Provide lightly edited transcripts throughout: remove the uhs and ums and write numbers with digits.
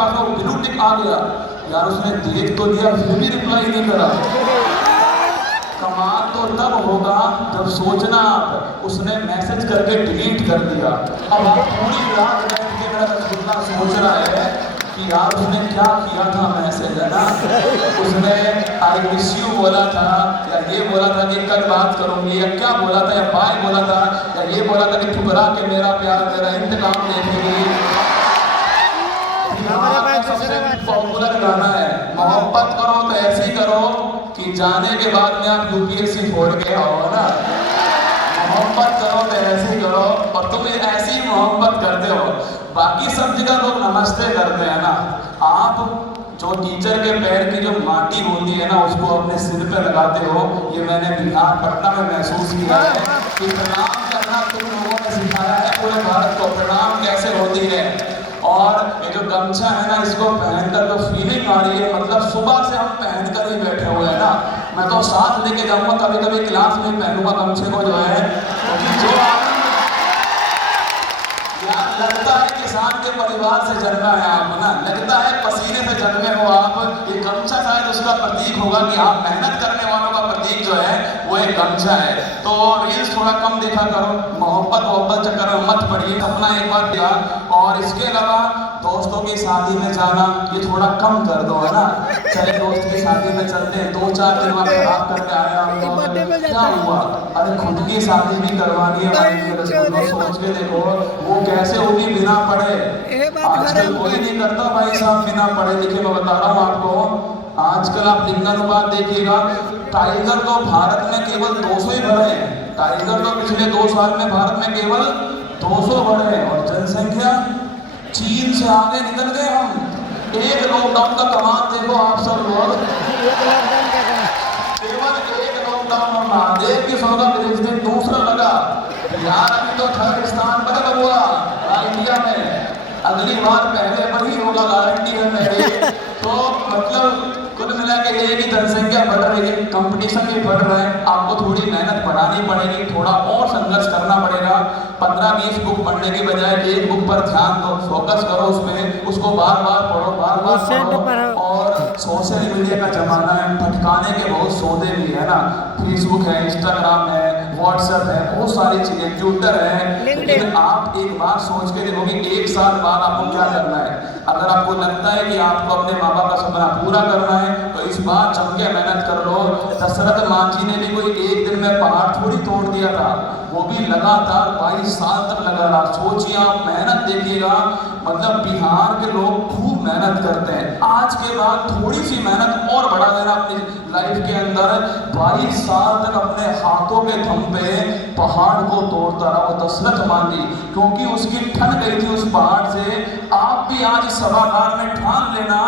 पास वो blue tick आ गया, यार उसने देख तो दिया फिर भी रिप्लाई नहीं करा। कमाल तो तब होगा जब सोचना आप उसने मैसेज करके डिलीट कर दिया। अब आप पूरी रात बैठ के मेरा रसगुल्ला सोच रहा है कि यार उसने क्या किया था मैसेज, है ना। उसने आई मिस यू बोला था, या ये बोला था कि कल बात करूंगी, या क्या बोला था, या बाय बोला था, या ये बोला था कि ठुकरा के मेरा प्यार मेरा इंतकाम लेगी। सबसे पॉपुलर गाना है, मोहब्बत करो तो ऐसी करो कि जाने के बाद में आप यूपीएससी फोड़ के आओ, ना। मोहब्बत करो तो ऐसी करो, और तुम ऐसी मोहब्बत करते हो। बाकी सब जगह लोग नमस्ते करते हैं ना, आप जो टीचर के पैर की जो माटी होती है ना उसको अपने सिर पे लगाते हो। ये मैंने बिहार पटना में महसूस किया है कि प्रणाम करना तुम लोगों ने सिखाया है पूरे भारत को, प्रणाम कैसे होती है। और ये जो गमछा है ना इसको पहनकर जो फीलिंग आ रही है, मतलब सुबह से हम पहनकर ही बैठे हुए हैं ना। मैं तो साथ लेके जाऊंगा, कभी कभी क्लास में पहनूंगा गमछे को जो है, क्योंकि जो यार लगता है किसान के परिवार से जन्मा है आप, ना लगता है पसीने से जन्मे हो आप। ये गमछा शायद उसका प्रतीक होगा कि आप मेहनत करने वालों का प्रतीक जो है वो एक गमछा है। तो रील्स थोड़ा कम देखा करो, मोहब्बत चक्कर में मत पड़िए, अपना एक बार दिया। और इसके अलावा दोस्तों की शादी में जाना ये थोड़ा कम कर दो, है ना। चले दोस्त की शादी में चलते हैं, 2-4 दिन वहाँ खराब करके आए आप लोग, क्या हुआ। अरे खुद की शादी भी करवानी है भाई, सोच के देखो वो कैसे होगी बिना पढ़े। आजकल कोई नहीं करता भाई साहब बिना पढ़े लिखे। मैं बता रहा हूँ आपको, आजकल आप लिंगानुपात देखिएगा, टाइगर तो भारत में केवल 200 ही भरे हैं। टाइगर तो पिछले 2 साल में भारत में केवल 200 भरे हैं, और जनसंख्या चीन से आगे निकल गए हम। एक लॉकडाउन का कमाल देखो आप सब लोग, केवल एक लॉकडाउन और महादेव की सौगात इस दिन दूसरा लगा यार। अभी तो 3rd स्थान पर हुआ इंडिया में, अगली बार पहले पर ही होगा, गारंटी है मेरी। तो मतलब कुल मिला के ये कि जनसंख्या बढ़ रही है, कंपटीशन भी बढ़ रहा है, आपको थोड़ी मेहनत बढ़ानी पड़ेगी, थोड़ा और संघर्ष करना पड़ेगा। 15-20 बुक पढ़ने की बजाय एक बुक पर ध्यान दो, फोकस करो उस पर, उसको बार बार पढ़ो, बार बार पढ़ो। और सोशल मीडिया का जमाना है, भटकाने के बहुत सौदे भी है ना, फेसबुक है, इंस्टाग्राम है, व्हाट्सएप है, बहुत सारी चीजें, ट्विटर है। लेकिन आप एक बार सोच के देखो कि 1 साल बाद आपको क्या करना है। अगर आपको लगता है कि आपको अपने माँ बाप का सपना पूरा करना है तो इस बार जम के मेहनत कर लो। दशरथ मांझी ने भी कोई एक दिन में पहाड़ थोड़ी तोड़ दिया था, वो भी लगातार 22 साल तक लगा रहा। सोचिए आप, मेहनत देखिएगा, मतलब बिहार के लोग खूब मेहनत करते हैं। आज के बाद थोड़ी सी मेहनत और बढ़ा देना अपनी लाइफ के अंदर। 22 साल तक अपने हाथों के थम पे पहाड़ को तोड़ता रहा वो दशरथ मांझी, क्योंकि उसकी ठन गई थी उस पहाड़ से। आप भी आज इस सभागार में ठान लेना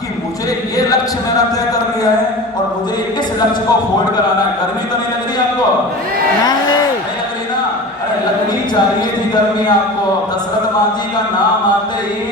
कि मुझे ये लक्ष्य मेरा तय कर लिया है और मुझे इस लक्ष्य को फोड़ कर आना है। गर्मी तो नहीं लग रही आपको? नहीं लग रही ना? अरे लगनी चाहिए थी गर्मी आपको। दशरथ मांझी का नाम आते ही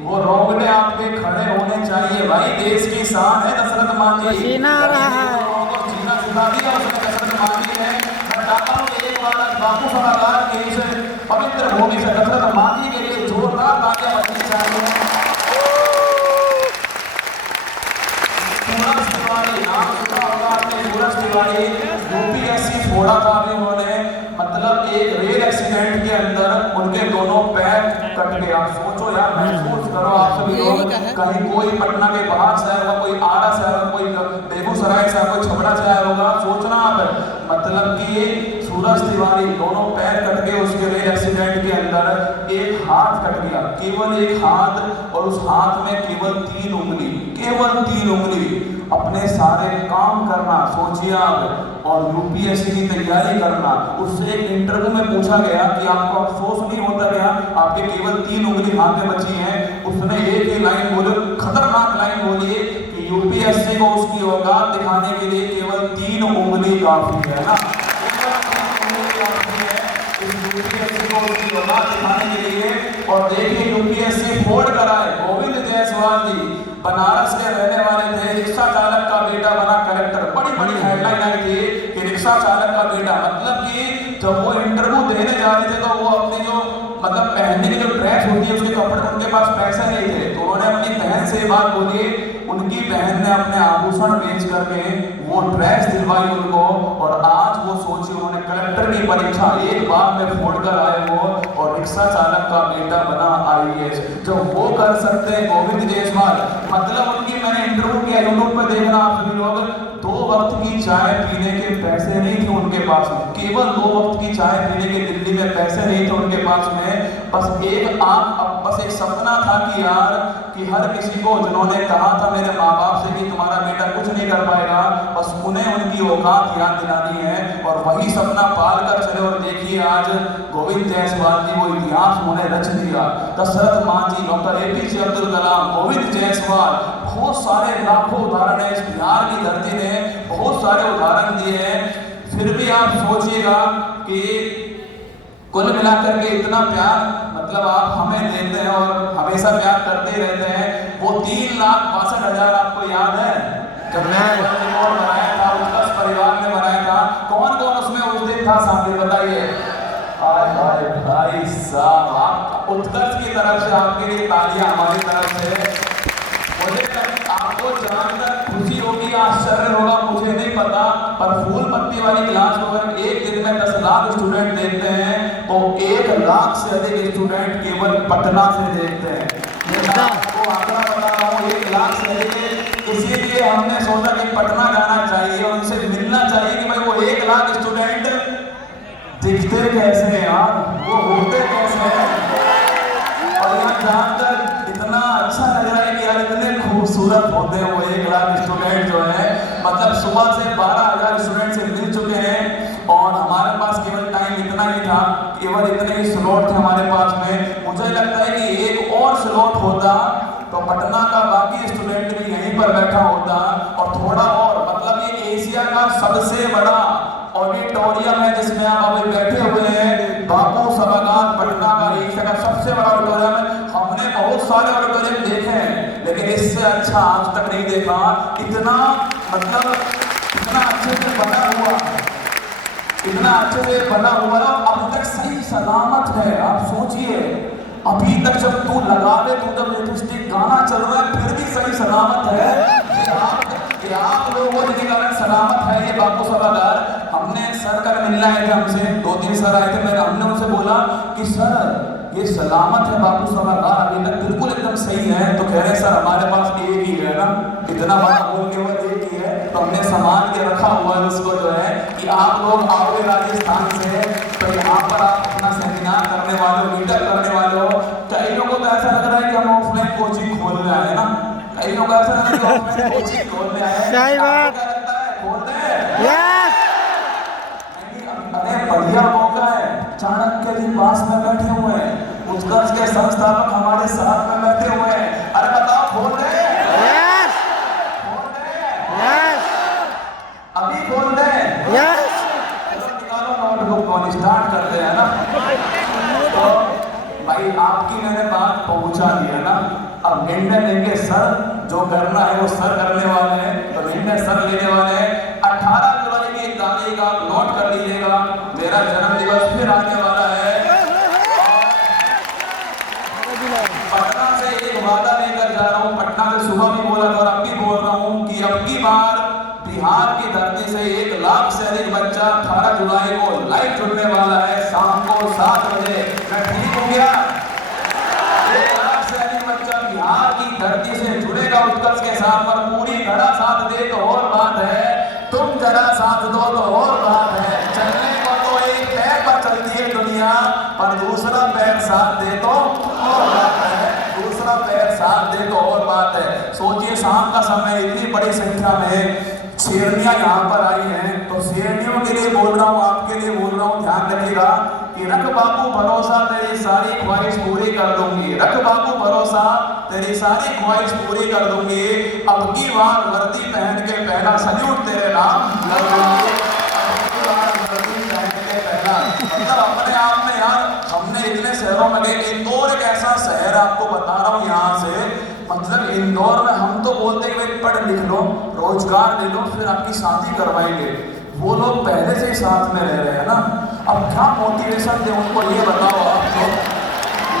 वो रोंगटे आपके खड़े होने चाहिए। भाई देश की शान है दशरथ मांझी, पसीना आ रहा है, जीना सिखा दिया उसने दशरथ मांझी ने। मैं चाहता हूँ एक बार बापू सभागार के इस पवित्र भूमि से दशरथ मांझी के लिए जोरदार तालियां बजनी चाहिए। सूरज तिवारी, नाम सुना होगा आपने, सूरज तिवारी यूपीएससी फोड़ा था अभी उन्होंने, मतलब एक रेल एक्सीडेंट के अंदर उनके दोनों पैर कट गए। आप सोचो यार, महसूस करो आप सभी लोग, कहीं कोई पटना के बाहर से आया होगा, कोई आरा से आया होगा, कोई बेगूसराय से, कोई छपरा से आया होगा, सोचना आप। मतलब कि सूरज तिवारी दोनों पैर कट गए उसके रेल एक्सीडेंट के अंदर, एक हाथ कट गया, केवल एक हाथ, और उस हाथ में केवल 3 उंगली, केवल 3 उंगली। अपने सारे काम करना, सोचिए आप, और यूपीएससी की तैयारी करना। उससे एक इंटरव्यू में पूछा गया कि आपको अफसोस नहीं होता क्या आपके केवल 3 उंगली हाथ में बची हैं? उसने एक ही लाइन बोली, खतरनाक लाइन बोली कि यूपीएससी को उसकी औकात दिखाने के लिए केवल 3 उंगली काफी है ना। यूपीएससी को उसकी औकात दिखाने के लिए, और देखिए यूपीएससी फोड़ कर आए। गोविंद जायसवाल जी बनारस के रहने वाले थे, रिक्शा चालक का बेटा बना कलेक्टर। बड़ी बड़ी हेडलाइन आई थी कि रिक्शा चालक का बेटा, मतलब कि जब वो इंटरव्यू देने जा रहे थे तो वो अपनी जो मतलब पहनने की जो ड्रेस होती है उसके कपड़े, उनके पास पैसे नहीं थे, तो उन्होंने अपनी से बात बोली, उनकी बहन ने अपने आभूषण बेच करके वो ड्रेस दिलवाई उनको, और आज वो सोचिए उन्होंने कलेक्टर की परीक्षा एक बार में फोड़कर आए वो, और रिक्शा चालक का बेटा बना IAS। जो वो कर सकते हैं गोविंद जायसवाल, मतलब उनकी मैंने इंटरव्यू किया, यूट्यूब पे देखना आप सभी लोग, 2 वक्त की चाय पीने के पैसे नहीं थे उनके पास में, केवल 2 वक्त की चाय पीने के दिल्ली में पैसे नहीं थे उनके पास में। बस एक सपना था कि यार कि हर किसी को जिन्होंने कहा था मेरे माँ बाप से कि तुम्हारा बेटा कुछ नहीं कर पाएगा, बस उन्हें उनकी औकात याद दिलानी है, और वही सपना पाल कर चले। और देखिए आज गोविंद जायसवाल जी वो इतिहास उन्होंने रच दिया। दशरथ मांझी, डॉक्टर APJ अब्दुल कलाम, गोविंद जायसवाल, बहुत सारे लाखों उदाहरण है इस बिहार की धरती ने, बहुत सारे उदाहरण दिए हैं। फिर भी आप सोचिएगा कि कुल मिलाकर के इतना प्यार मतलब आप हमें देते हैं और हमेशा प्यार करते ही रहते हैं। वो 3,62,000 आपको याद है जब मैंने रिकॉर्ड बनाया था, उत्कर्ष परिवार ने बनाया था, कौन कौन उसमें उस दिन था शामिल बताइए? हाय भाई साहब, आप उत्कर्ष की तरफ से आपके लिए तालियां, हमारी तरफ से। मुझे आपको जानकर खुशी होगी, आश्चर्य होगा, मुझे नहीं पता, पर फूल पत्ती वाली क्लास को अगर एक दिन में 10 लाख स्टूडेंट देखते हैं तो 1 लाख से अधिक स्टूडेंट केवल पटना से देखते हैं। मैं आपको आंकड़ा बता रहा हूँ, 1 लाख से अधिक। इसीलिए हमने सोचा कि पटना जाना चाहिए और उनसे मिलना चाहिए कि भाई वो 1 लाख स्टूडेंट दिखते कैसे हैं यार, वो होते कैसे हैं। और यहाँ जानकर इतना अच्छा लग रहा है कि यार इतने खूबसूरत होते हैं वो 1 लाख स्टूडेंट जो है। मतलब सुबह से 12,000 स्टूडेंट से मिल चुके हैं, और हमारे पास केवल टाइम इतना ही था, केवल इतने ही स्लॉट थे हमारे पास में। मुझे लगता है कि एक और स्लॉट होता तो पटना का बाकी स्टूडेंट भी यहीं पर बैठा होता, और थोड़ा और, मतलब ये एशिया का सबसे बड़ा ऑडिटोरियम है जिसमें आप अभी बैठे हुए हैं, बापू सभागार पटना का एशिया का सबसे बड़ा ऑडिटोरियम है। हमने बहुत सारे ऑडिटोरियम देखे हैं, लेकिन इससे अच्छा आज तक नहीं देखा। इतना मतलब इतना अच्छे से बना हुआ, इतना अच्छे से बना हुआ, अब तक सही सलामत है। आप सोचिए, अभी तक जब तू लगा ले, तू जब लिपस्टिक गाना चल रहा है फिर भी सही सलामत है। आप लोगों के कारण सलामत है ये बापू सभागार। हमने सर का मिलना आए थे हमसे, 2-3 सर आए थे, हमने उनसे बोला कि सर ये सलामत है बापू सभागार, अभी तक बिल्कुल एकदम सही है। तो कह रहे सर हमारे पास एक ही है ना, इतना बड़ा बोल केवल एक ही है, तो हमने संभाल के रखा हुआ है उसको जो है कि आप लोग आओगे राजस्थान से तो यहाँ पर आप अपना सेमिनार करने वाले हो, मीटअप करने वाले हो। कई लोगों को ऐसा लग रहा है कि हम ऑफलाइन कोचिंग खोल रहे हैं ना, कई लोग ऐसा लग रहा है कि ऑफलाइन कोचिंग खोल रहे हैं। सही बात, क्या लगता है खोल रहे हैं? यस। अरे बढ़िया मौका है, चाणक्य जी पास में बैठे हुए हैं, उत्कर्ष के संस्थापक हमारे साथ में बैठे हुए हैं। अरे बताओ खोल रहे हैं? यस। खोल रहे हैं? यस। अभी खोल रहे हैं? यस। चलो निकालो नोटबुक और स्टार्ट करते हैं ना। तो भाई आपकी मैंने बात पहुंचा दी है ना, अब निर्णय लेंगे सर, जो करना है वो सर करने वाले हैं, तो निर्णय सर लेने वाले हैं। 18 जुलाई की तारीख आप नोट कर लीजिएगा, मेरा जन्म दिवस फिर आने वाला है। पटना से एक वादा लेकर जा रहा हूँ, पटना से सुबह भी बोला था और अब भी बोल रहा हूँ कि अब की बार बिहार की धरती से 1 लाख से अधिक बच्चा 18 जुलाई को लाइव जुड़ने वाला है, शाम को 7 बजे। मैं ठीक हो गया? 1 लाख से अधिक बच्चा बिहार की धरती से जुड़ेगा उत्कर्ष के साथ, पर पूरी तरह साथ दे तो और बात है, तुम जरा साथ दो तो और बात है। चलने को तो एक पैर पर चलती है दुनिया, पर दूसरा पैर साथ दे तो और बात है, दूसरा पैर साथ दे तो और बात है। सोचिए शाम का समय, इतनी बड़ी संख्या में शेरनियां यहाँ पर आई हैं, तो शेरनियों के लिए बोल रहा हूँ, आपके लिए बोल रहा हूँ, ध्यान रखिएगा कि रख बापू भरोसा तेरी सारी ख्वाहिश पूरी कर दूंगी, रख बापू भरोसा तेरी सारी ख्वाहिश पूरी कर दूंगी। अब की बार वर्दी पहन के पहला सल्यूट तेरे नाम लग दूंगी, मतलब अपने आप में यार हमने इतने शहरों में गए, इंदौर एक ऐसा शहर आपको बता रहा हूँ यहाँ से, मतलब इंदौर में हम तो बोलते हैं पढ़ लिख लो, रोजगार ले लो, फिर आपकी शादी करवाएंगे। वो लोग पहले से ही साथ में रह रहे हैं ना, अब क्या मोटिवेशन दे उनको ये बताओ आप लोग।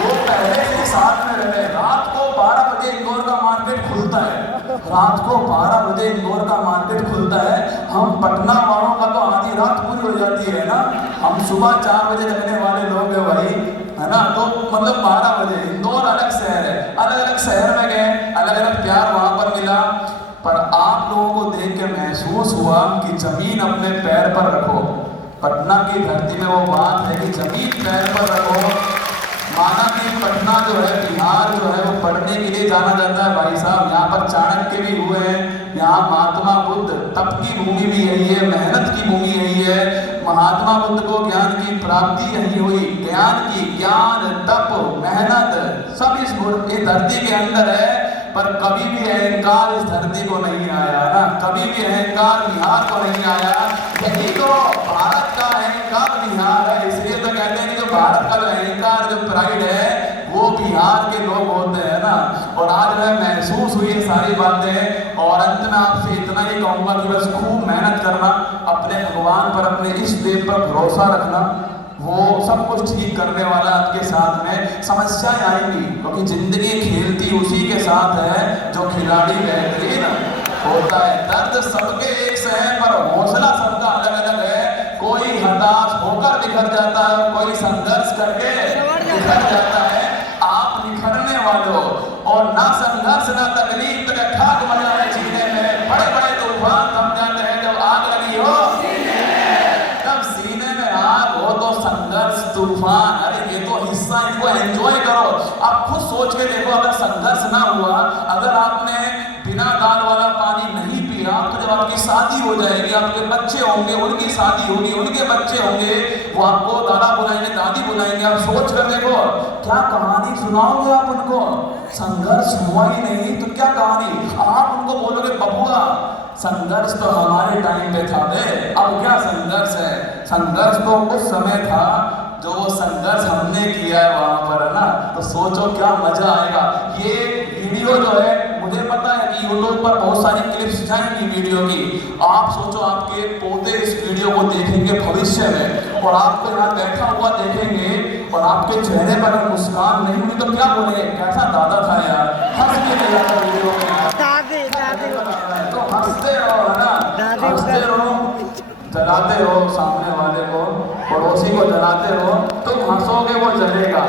वो पहले से ही साथ में रह रहे हैं, रात को 12 बजे इंदौर का मार्केट रात को 12 बजे इंदौर का मार्केट खुलता है। हम पटना वालों का तो आधी रात पूरी हो जाती है ना, हम सुबह 4 बजे लगने वाले लोग हैं भाई, है ना। तो मतलब 12 बजे इंदौर अलग शहर है, अलग अलग शहर में गए, अलग अलग प्यार वहां पर मिला। पर आप लोगों को देख के महसूस हुआ कि जमीन अपने पैर पर रखो। पटना की धरती में वो बात है कि जमीन पैर पर रखो। माना कि पटना जो है, बिहार जो है, वो पढ़ने के लिए जाना जाता है भाई साहब। यहाँ पर चाणक्य भी हुए हैं, यहाँ महात्मा बुद्ध, तप की भूमि भी यही है, मेहनत की भूमि यही है। महात्मा बुद्ध को ज्ञान की प्राप्ति यही हुई, ज्ञान तप मेहनत सब इस धरती के अंदर है। पर कभी भी अहंकार इस धरती को नहीं आया ना, कभी भी अहंकार बिहार को नहीं आया। यही तो भारत का अहंकार बिहार है। इसलिए तो कहते हैं कि जो भारत का जो अहंकार, जो प्राइड है, वो बिहार के लोग होते हैं ना। और आज मैं महसूस हुई ये सारी बातें। और अंत में आपसे इतना ही कहूंगा कि बस खूब मेहनत करना, अपने भगवान पर, अपने इष्ट देव पर भरोसा रखना, वो सब कुछ ठीक करने वाला आपके साथ में। समस्याएं आएंगी क्योंकि जिंदगी खेलती उसी के साथ है जो खिलाड़ी बेहतरीन होता है। दर्द सबके एक से है पर हौसला सबका अलग अलग है। कोई हताश होकर बिखर जाता है, कोई संघर्ष करके बिखर जाता है। आप निखरने वालों और ना संघर्ष ना तकलीफ तक ठाक मजा है जीने में। बड़े बड़े तूफान थम जाते हैं जब आग लगी हो, तब सीने में आग हो तो संघर्ष तूफान, अरे ये तो हिस्सा, इनको एंजॉय करो। आप खुद सोच के देखो, अगर संघर्ष ना हुआ, अगर आपने बिना दाल वाला पानी नहीं पिया, तो जब आपकी शादी हो जाएगी, आपके बच्चे होंगे, उनकी शादी होगी, उनके बच्चे होंगे, वो आपको दादा बुलाएंगे, दादी बुलाएंगे। आप सोच कर देखो, क्या कहानी सुनाओगे आप उनको? संघर्ष हुआ ही नहीं तो क्या कहानी? आप उनको बोलोगे बबुआ संघर्ष तो हमारे टाइम पे था बे, अब क्या संघर्ष है? संघर्ष तो उस समय था जो वो संघर्ष हमने किया है वहां पर, है ना। तो सोचो क्या मजा आएगा। ये वीडियो जो है, मुझे पता है कि यूट्यूब पर बहुत सारी क्लिप्स जाएंगी वीडियो की। आप सोचो आपके पोते इस वीडियो को देखेंगे भविष्य में, और आपको यहाँ बैठा हुआ देखेंगे, और आपके चेहरे पर अगर मुस्कान नहीं हुई तो क्या बोलेंगे, कैसा दादा था यार, हंस के ले जाता वीडियो में। तो हंसते रहो, है ना, हंसते रहो, जलाते रहो सामने वाले को, पड़ोसी को जलाते रहो। तुम हंसोगे वो जलेगा।